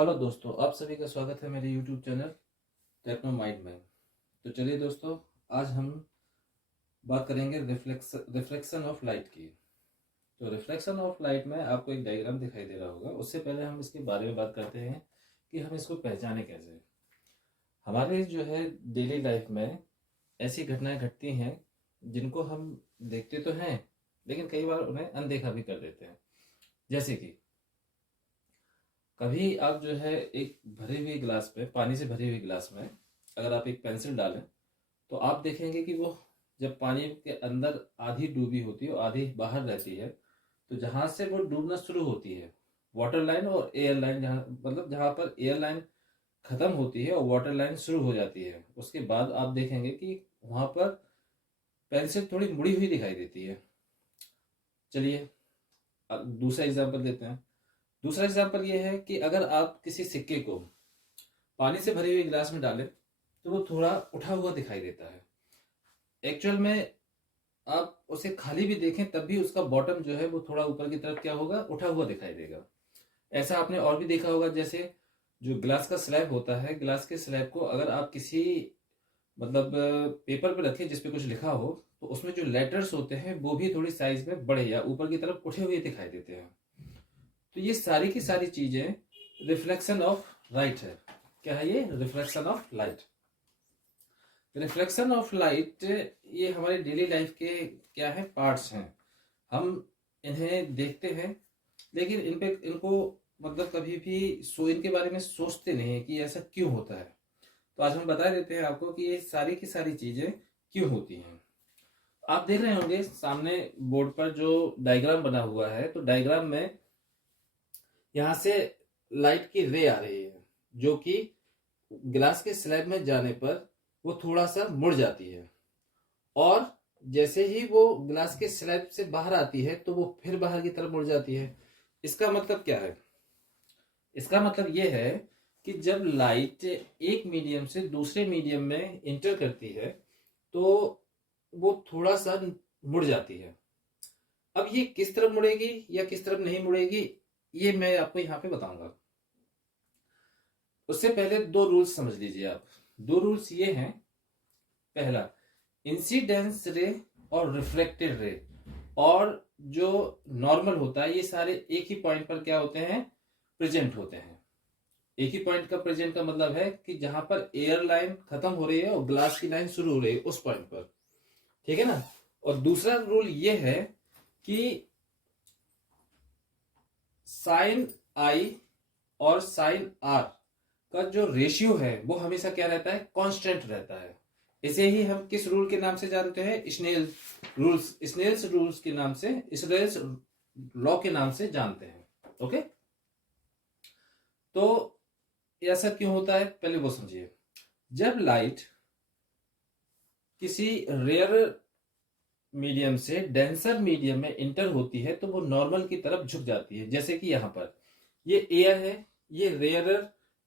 Hello दोस्तों, आप सभी का स्वागत है मेरे यूट्यूब चैनल टेक्नो माइंड में। तो चलिए दोस्तों, आज हम बात करेंगे रिफ्लेक्शन ऑफ लाइट की। तो रिफ्लेक्शन ऑफ लाइट में आपको एक डायग्राम दिखाई दे रहा होगा। उससे पहले हम इसके बारे में बात करते हैं कि हम इसको पहचाने कैसे। हमारे जो है डेली लाइफ में ऐसी घटनाएं घटती हैं जिनको हम देखते तो हैं, लेकिन कई बार उन्हें अनदेखा भी कर देते हैं। जैसे कि कभी आप जो है एक भरे हुए गिलास में, पानी से भरे हुए गिलास में अगर आप एक पेंसिल डालें तो आप देखेंगे कि वो जब पानी के अंदर आधी डूबी होती है और आधी बाहर रहती है, तो जहां से वो डूबना शुरू होती है, वाटर लाइन और एयर लाइन, जहाँ मतलब जहां पर एयर लाइन खत्म होती है और वाटर लाइन शुरू हो जाती है, उसके बाद आप देखेंगे कि वहां पर पेंसिल थोड़ी मुड़ी हुई दिखाई देती है। चलिए अब दूसरा एग्जाम्पल देते हैं। दूसरा एग्जाम्पल ये है कि अगर आप किसी सिक्के को पानी से भरे हुए गिलास में डालें तो वो थोड़ा उठा हुआ दिखाई देता है। एक्चुअल में आप उसे खाली भी देखें तब भी उसका बॉटम जो है वो थोड़ा ऊपर की तरफ क्या होगा, उठा हुआ दिखाई देगा। ऐसा आपने और भी देखा होगा, जैसे जो ग्लास का स्लैब होता है, ग्लास के स्लैब को अगर आप किसी मतलब पेपर पे रखें जिसपे कुछ लिखा हो, तो उसमें जो लेटर्स होते हैं वो भी थोड़ी साइज में बड़े या ऊपर की तरफ उठे हुए दिखाई देते हैं। तो ये सारी की सारी चीजें रिफ्लेक्शन ऑफ लाइट है। क्या है ये? Reflection of light. Reflection of light ये हमारे डेली लाइफ के क्या है, पार्ट्स हैं। हम इन्हें देखते हैं लेकिन इनको मतलब कभी भी इनके बारे में सोचते नहीं है कि ऐसा क्यों होता है। तो आज हम बता देते हैं आपको कि ये सारी की सारी चीजें क्यों होती हैं। आप देख रहे होंगे सामने बोर्ड पर जो डायग्राम बना हुआ है, तो डायग्राम में यहाँ से लाइट की रे आ रही है जो कि गिलास के स्लैब में जाने पर वो थोड़ा सा मुड़ जाती है, और जैसे ही वो गिलास के स्लैब से बाहर आती है तो वो फिर बाहर की तरफ मुड़ जाती है। इसका मतलब क्या है? इसका मतलब ये है कि जब लाइट एक मीडियम से दूसरे मीडियम में इंटर करती है तो वो थोड़ा सा मुड़ जाती है। अब ये किस तरफ मुड़ेगी या किस तरफ नहीं मुड़ेगी, ये मैं आपको यहाँ पे बताऊंगा। उससे पहले दो रूल्स समझ लीजिए आप। दो रूल्स ये हैं। पहला, इंसिडेंस रे और रिफ्लेक्टेड रे और जो नॉर्मल होता है, ये सारे एक ही पॉइंट पर क्या होते हैं, प्रेजेंट होते हैं। एक ही पॉइंट का प्रेजेंट का मतलब है कि जहां पर एयर लाइन खत्म हो रही है और ग्लास की लाइन शुरू हो रही है उस पॉइंट पर। ठीक है ना? और दूसरा रूल ये है कि साइन आई और साइन आर का जो रेशियो है वो हमेशा क्या रहता है, कांस्टेंट रहता है। इसे ही हम किस रूल के नाम से जानते हैं? स्नेल्स रूल्स के नाम से, स्नेल्स लॉ के नाम से जानते हैं। ओके, तो ऐसा क्यों होता है पहले वो समझिए। जब लाइट किसी रेयर मीडियम से डेंसर मीडियम में इंटर होती है तो वो नॉर्मल की तरफ झुक जाती है। जैसे कि यहां पर ये एयर है, ये रेयरर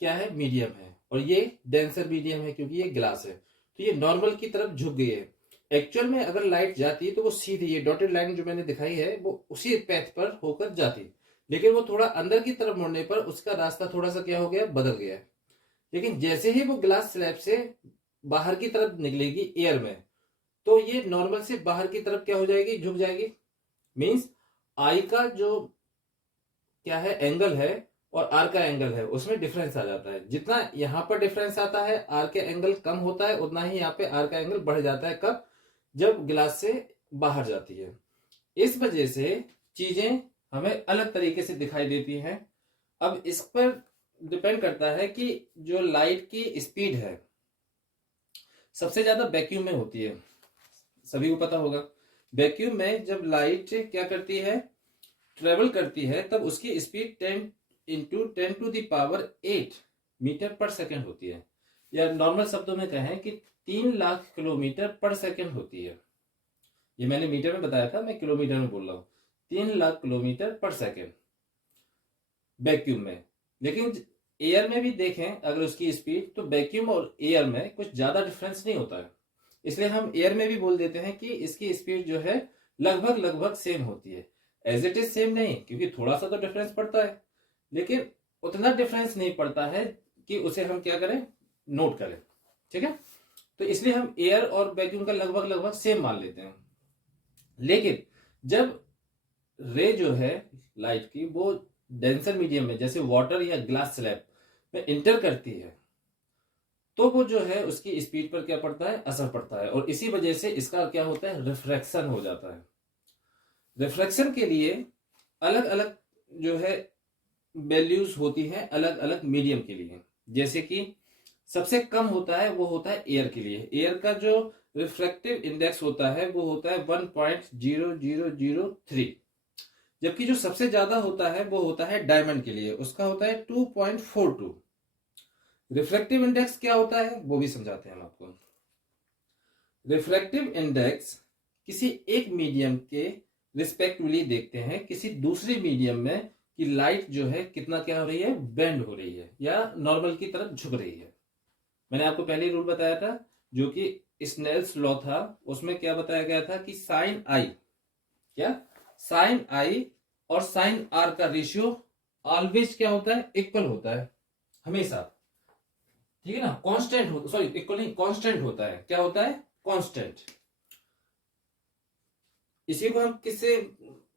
क्या है, मीडियम है, और ये डेंसर मीडियम है क्योंकि ये ग्लास है, तो ये नॉर्मल की तरफ झुक गई है। एक्चुअल में अगर लाइट जाती है तो वो सीधी, ये डॉटेड लाइन जो मैंने दिखाई है वो उसी पैथ पर होकर जाती, लेकिन वो थोड़ा अंदर की तरफ मुड़ने पर उसका रास्ता थोड़ा सा क्या हो गया, बदल गया। लेकिन जैसे ही वो ग्लास स्लैब से बाहर की तरफ निकलेगी एयर में, तो ये नॉर्मल से बाहर की तरफ क्या हो जाएगी, झुक जाएगी। मींस आई का जो क्या है एंगल है और आर का एंगल है उसमें डिफरेंस आ जाता है। जितना यहां पर डिफरेंस आता है, आर के एंगल कम होता है, उतना ही यहाँ पे आर का एंगल बढ़ जाता है। कब? जब गिलास से बाहर जाती है। इस वजह से चीजें हमें अलग तरीके से दिखाई देती हैं। अब इस पर डिपेंड करता है कि जो लाइट की स्पीड है सबसे ज्यादा वैक्यूम में होती है। सभी को पता होगा, वैक्यूम में जब लाइट क्या करती है, ट्रेवल करती है, तब उसकी स्पीड 10 इंटू 10⁸ मीटर पर सेकेंड होती है। या नॉर्मल शब्दों में कहें कि 3 लाख किलोमीटर पर सेकेंड होती है। ये मैंने मीटर में बताया था, मैं किलोमीटर में बोल रहा हूं। 3 लाख किलोमीटर पर सेकेंड वैक्यूम में। लेकिन एयर में भी देखें अगर उसकी स्पीड, तो वैक्यूम और एयर में कुछ ज्यादा डिफरेंस नहीं होता है। इसलिए हम एयर में भी बोल देते हैं कि इसकी स्पीड जो है लगभग सेम होती है। एज इट इज सेम नहीं, क्योंकि थोड़ा सा तो डिफरेंस पड़ता है, लेकिन उतना डिफरेंस नहीं पड़ता है कि उसे हम क्या करें, नोट करें। ठीक है, तो इसलिए हम एयर और वैक्यूम का लगभग लगभग सेम मान लेते हैं। लेकिन जब रे जो है लाइट की वो डेंसर मीडियम में जैसे वाटर या ग्लास स्लैब में इंटर करती है, तो वो जो है उसकी स्पीड पर क्या पड़ता है, असर पड़ता है, और इसी वजह से इसका क्या होता है, रिफ्रैक्शन हो जाता है। रिफ्रैक्शन के लिए अलग अलग जो है वैल्यूज होती हैं अलग अलग मीडियम के लिए। जैसे कि सबसे कम होता है वो होता है एयर के लिए। एयर का जो रिफ्रैक्टिव इंडेक्स होता है वो होता है 1.0003, जबकि जो सबसे ज्यादा होता है वो होता है डायमंड के लिए, उसका होता है 2.42। रिफ्रैक्टिव इंडेक्स क्या होता है वो भी समझाते हैं हम आपको। रिफ्रैक्टिव इंडेक्स किसी एक मीडियम के रिस्पेक्टिवली देखते हैं किसी दूसरी मीडियम में कि लाइट जो है कितना क्या हो रही है, बेंड हो रही है या नॉर्मल की तरफ झुक रही है। मैंने आपको पहले ही रूल बताया था जो कि स्नेल्स लॉ था, उसमें क्या बताया गया था कि साइन आई, क्या साइन आई और साइन आर का रेशियो ऑलवेज क्या होता है, इक्वल होता है हमेशा। ठीक है ना, कांस्टेंट होता, सॉरी इक्वल नहीं, कांस्टेंट होता है। क्या होता है, कांस्टेंट। इसी को हम किससे,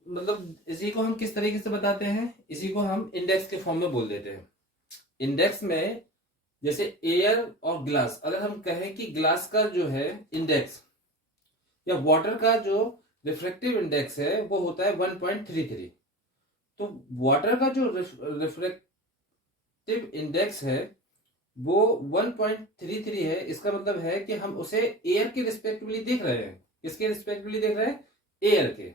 मतलब इसी को हम किस तरीके से बताते हैं, इसी को हम इंडेक्स के फॉर्म में बोल देते हैं। इंडेक्स में जैसे एयर और ग्लास, अगर हम कहें कि ग्लास का जो है इंडेक्स या वाटर का जो रिफ्रैक्टिव इंडेक्स है वो होता है 1.33, तो वाटर का जो रिफ्रैक्टिव इंडेक्स है वो 1.33 है। इसका मतलब है कि हम उसे एयर के रिस्पेक्टिवली देख रहे हैं। किसके रिस्पेक्टिवली देख रहे हैं, एयर के।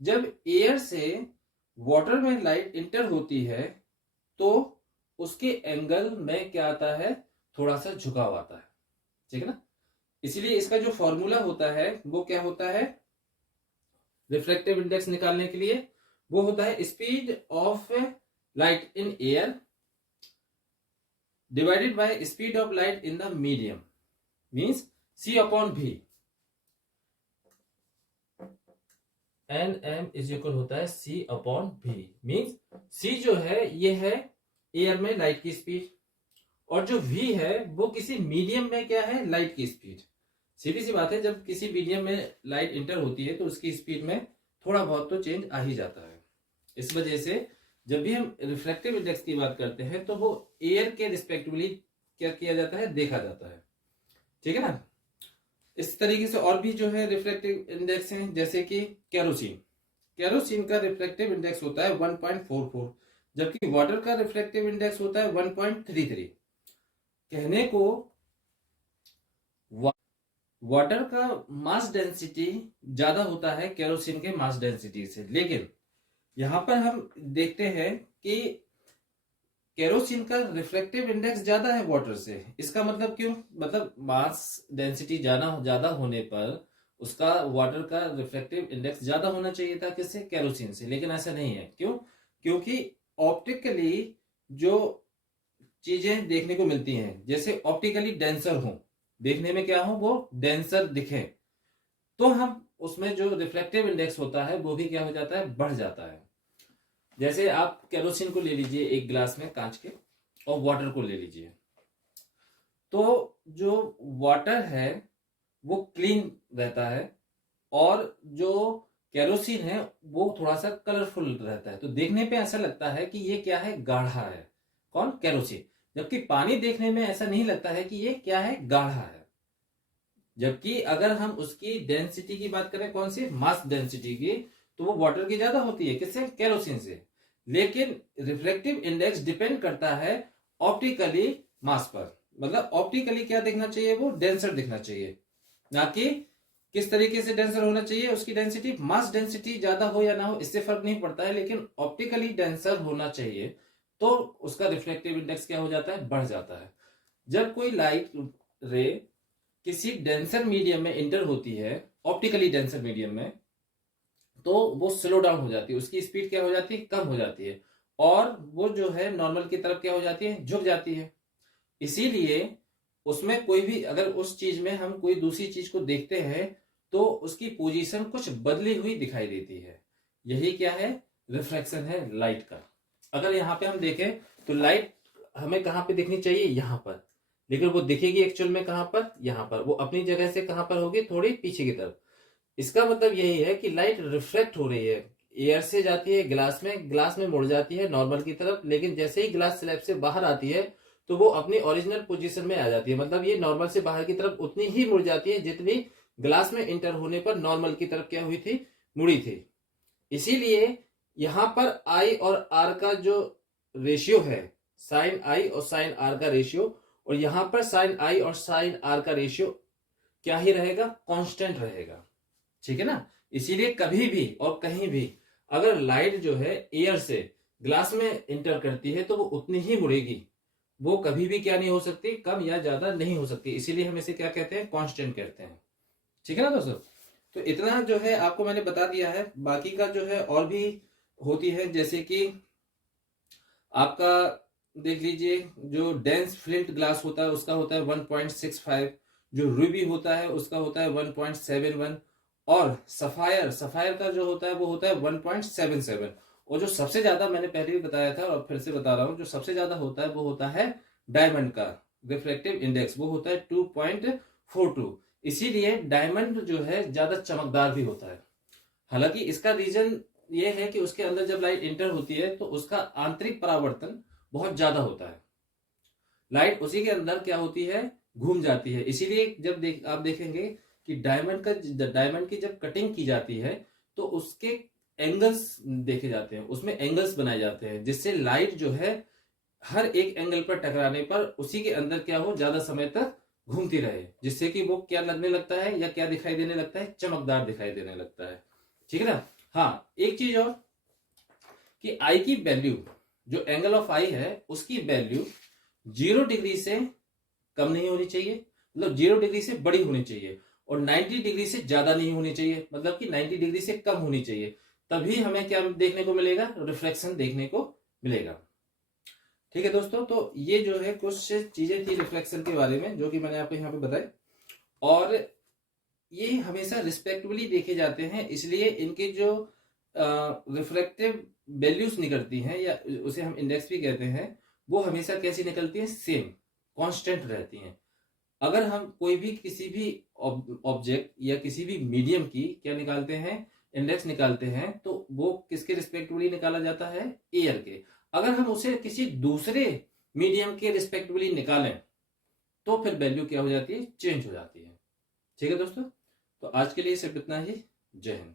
जब एयर से वाटर में लाइट इंटर होती है तो उसके एंगल में क्या आता है, थोड़ा सा झुकाव आता है। ठीक है ना, इसलिए इसका जो फॉर्मूला होता है वो क्या होता है, रिफ्रैक्टिव इंडेक्स निकालने के लिए वो होता है speed of light in air divided by speed of light in the medium, means c upon v। N m is equal होता है c upon v, means c जो है ये है एयर में लाइट की स्पीड, और जो v है वो किसी मीडियम में क्या है, लाइट की स्पीड। सीधी सी बात है, जब किसी मीडियम में लाइट इंटर होती है तो उसकी स्पीड में थोड़ा बहुत तो चेंज आ ही जाता है। इस वजह से जब भी हम रिफ्रैक्टिव इंडेक्स की बात करते हैं तो वो एयर के रिस्पेक्टिवली क्या किया जाता है, देखा जाता है। ठीक है ना, इस तरीके से और भी जो है रिफ्रैक्टिव इंडेक्स हैं, जैसे कि केरोसिन। केरोसिन का रिफ्रैक्टिव इंडेक्स होता है 1.44, जबकि वाटर का रिफ्रैक्टिव इंडेक्स होता है 1.33। कहने को वाटर का मास डेंसिटी ज्यादा होता है केरोसिन के मास डेंसिटी से, लेकिन यहां पर हम देखते हैं कि केरोसिन का रिफ्रैक्टिव इंडेक्स ज्यादा है वाटर से। इसका मतलब क्यों, मतलब मास डेंसिटी ज्यादा होने पर उसका वाटर का रिफ्रैक्टिव इंडेक्स ज्यादा होना चाहिए था, किससे, केरोसिन से, लेकिन ऐसा नहीं है। क्यों, क्योंकि ऑप्टिकली जो चीजें देखने को मिलती हैं, जैसे ऑप्टिकली डेंसर हो, देखने में क्या हो, वो डेंसर दिखे, तो हम उसमें जो रिफ्लेक्टिव इंडेक्स होता है वो भी क्या हो जाता है, बढ़ जाता है। जैसे आप केरोसिन को ले लीजिए एक ग्लास में कांच के, और वाटर को ले लीजिए, तो जो वाटर है वो क्लीन रहता है, और जो केरोसिन है वो थोड़ा सा कलरफुल रहता है, तो देखने पे ऐसा लगता है कि ये क्या है, गाढ़ा है, कौन, केरोसिन। जबकि पानी देखने में ऐसा नहीं लगता है कि ये क्या है, गाढ़ा है। जबकि अगर हम उसकी डेंसिटी की बात करें, कौन सी, मास डेंसिटी की, तो वो वाटर की ज्यादा होती है, किससे, केरोसिन से। लेकिन रिफ्लेक्टिव इंडेक्स डिपेंड करता है ऑप्टिकली मास पर, मतलब ऑप्टिकली क्या देखना चाहिए, वो डेंसर दिखना चाहिए, ना कि किस तरीके से डेंसर होना चाहिए उसकी डेंसिटी। मास डेंसिटी ज्यादा हो या ना हो इससे फर्क नहीं पड़ता है, लेकिन ऑप्टिकली डेंसर होना चाहिए, तो उसका रिफ्लेक्टिव इंडेक्स क्या हो जाता है, बढ़ जाता है। जब कोई लाइट रे किसी डेंसर मीडियम में इंटर होती है, ऑप्टिकली डेंसर मीडियम में, तो वो स्लो डाउन हो जाती है, उसकी स्पीड क्या हो जाती है, कम हो जाती है, और वो जो है नॉर्मल की तरफ क्या हो जाती है, झुक जाती है। इसीलिए उसमें कोई भी, अगर उस चीज में हम कोई दूसरी चीज को देखते हैं तो उसकी पोजीशन कुछ बदली हुई दिखाई देती है। यही क्या है, रिफ्रैक्शन है लाइट का। अगर यहाँ पे हम देखें तो लाइट हमें कहाँ पे दिखनी चाहिए, यहाँ पर, लेकिन वो दिखेगी एक्चुअल में कहाँ पर, यहाँ पर। वो अपनी जगह से कहाँ पर होगी, थोड़ी पीछे की तरफ। इसका मतलब यही है कि लाइट रिफ्लेक्ट हो रही है, एयर से जाती है ग्लास में मुड़ जाती है नॉर्मल की तरफ, लेकिन जैसे ही ग्लास स्लैब से बाहर आती है तो वो अपनी ओरिजिनल पोजीशन में आ जाती है। मतलब ये नॉर्मल से बाहर की तरफ उतनी ही मुड़ जाती है जितनी ग्लास में इंटर होने पर नॉर्मल की तरफ क्या हुई थी, मुड़ी थी। इसीलिए यहां पर आई और आर का जो रेशियो है, साइन आई और साइन आर का रेशियो, और यहां पर साइन आई और साइन आर का रेशियो क्या ही रहेगा, कांस्टेंट रहेगा। ठीक है ना। इसीलिए कभी भी और कहीं भी अगर लाइट जो है एयर से ग्लास में इंटर करती है तो वो उतनी ही मुड़ेगी, वो कभी भी क्या नहीं हो सकती, कम या ज्यादा नहीं हो सकती। इसीलिए हम इसे क्या कहते हैं, कांस्टेंट कहते हैं। ठीक है ना दोस्तों। तो इतना जो है आपको मैंने बता दिया है। बाकी का जो है और भी होती है, जैसे कि आपका देख लीजिए, जो डेंस फ्लिंट ग्लास होता है उसका होता है 1.65, जो रूबी होता है उसका होता है 1.71, और सफायर सफायर का जो होता है वो होता है 1.77। और जो सबसे ज्यादा, मैंने पहले भी बताया था और फिर से बता रहा हूं, जो सबसे ज्यादा होता है वो होता है डायमंड का रिफ्लेक्टिव इंडेक्स, वो होता है 2.42। इसीलिए डायमंड जो है ज्यादा चमकदार भी होता है। हालांकि इसका रीजन ये है कि उसके अंदर जब लाइट इंटर होती है तो उसका आंतरिक परावर्तन बहुत ज्यादा होता है। लाइट उसी के अंदर क्या होती है, घूम जाती है। इसीलिए जब आप देखेंगे कि डायमंड की जब कटिंग की जाती है तो उसके एंगल्स देखे जाते हैं, उसमें एंगल्स बनाए जाते हैं, जिससे लाइट जो है हर एक एंगल पर टकराने पर उसी के अंदर क्या हो, ज्यादा समय तक घूमती रहे, जिससे कि वो क्या लगने लगता है या क्या दिखाई देने लगता है, चमकदार दिखाई देने लगता है। ठीक है ना। हाँ, एक चीज और, कि आई की वैल्यू, जो एंगल ऑफ आई है उसकी वैल्यू 0 डिग्री से कम नहीं होनी चाहिए, मतलब 0 डिग्री से बड़ी होनी चाहिए, और 90 डिग्री से ज्यादा नहीं होनी चाहिए, मतलब कि 90 डिग्री से कम होनी चाहिए। तभी हमें क्या देखने को मिलेगा, रिफ्लेक्शन देखने को मिलेगा। ठीक है दोस्तों। तो ये जो है कुछ चीजें थी रिफ्लेक्शन के बारे में जो कि मैंने आपको यहाँ पे बताई, और ये हमेशा रिस्पेक्टफुली देखे जाते हैं। इसलिए इनके जो रिफ्लेक्टिव वैल्यूज निकलती हैं, या उसे हम इंडेक्स भी कहते हैं, वो हमेशा कैसी निकलती है, सेम कांस्टेंट रहती हैं। अगर हम कोई भी किसी भी ऑब्जेक्ट या किसी भी मीडियम की क्या निकालते हैं, इंडेक्स निकालते हैं, तो वो किसके रिस्पेक्टिवली निकाला जाता है, एयर के। अगर हम उसे किसी दूसरे मीडियम के रिस्पेक्टिवली निकालें तो फिर वैल्यू क्या हो जाती है, चेंज हो जाती है। ठीक है दोस्तों। तो आज के लिए सिर्फ इतना ही। जय हिंद।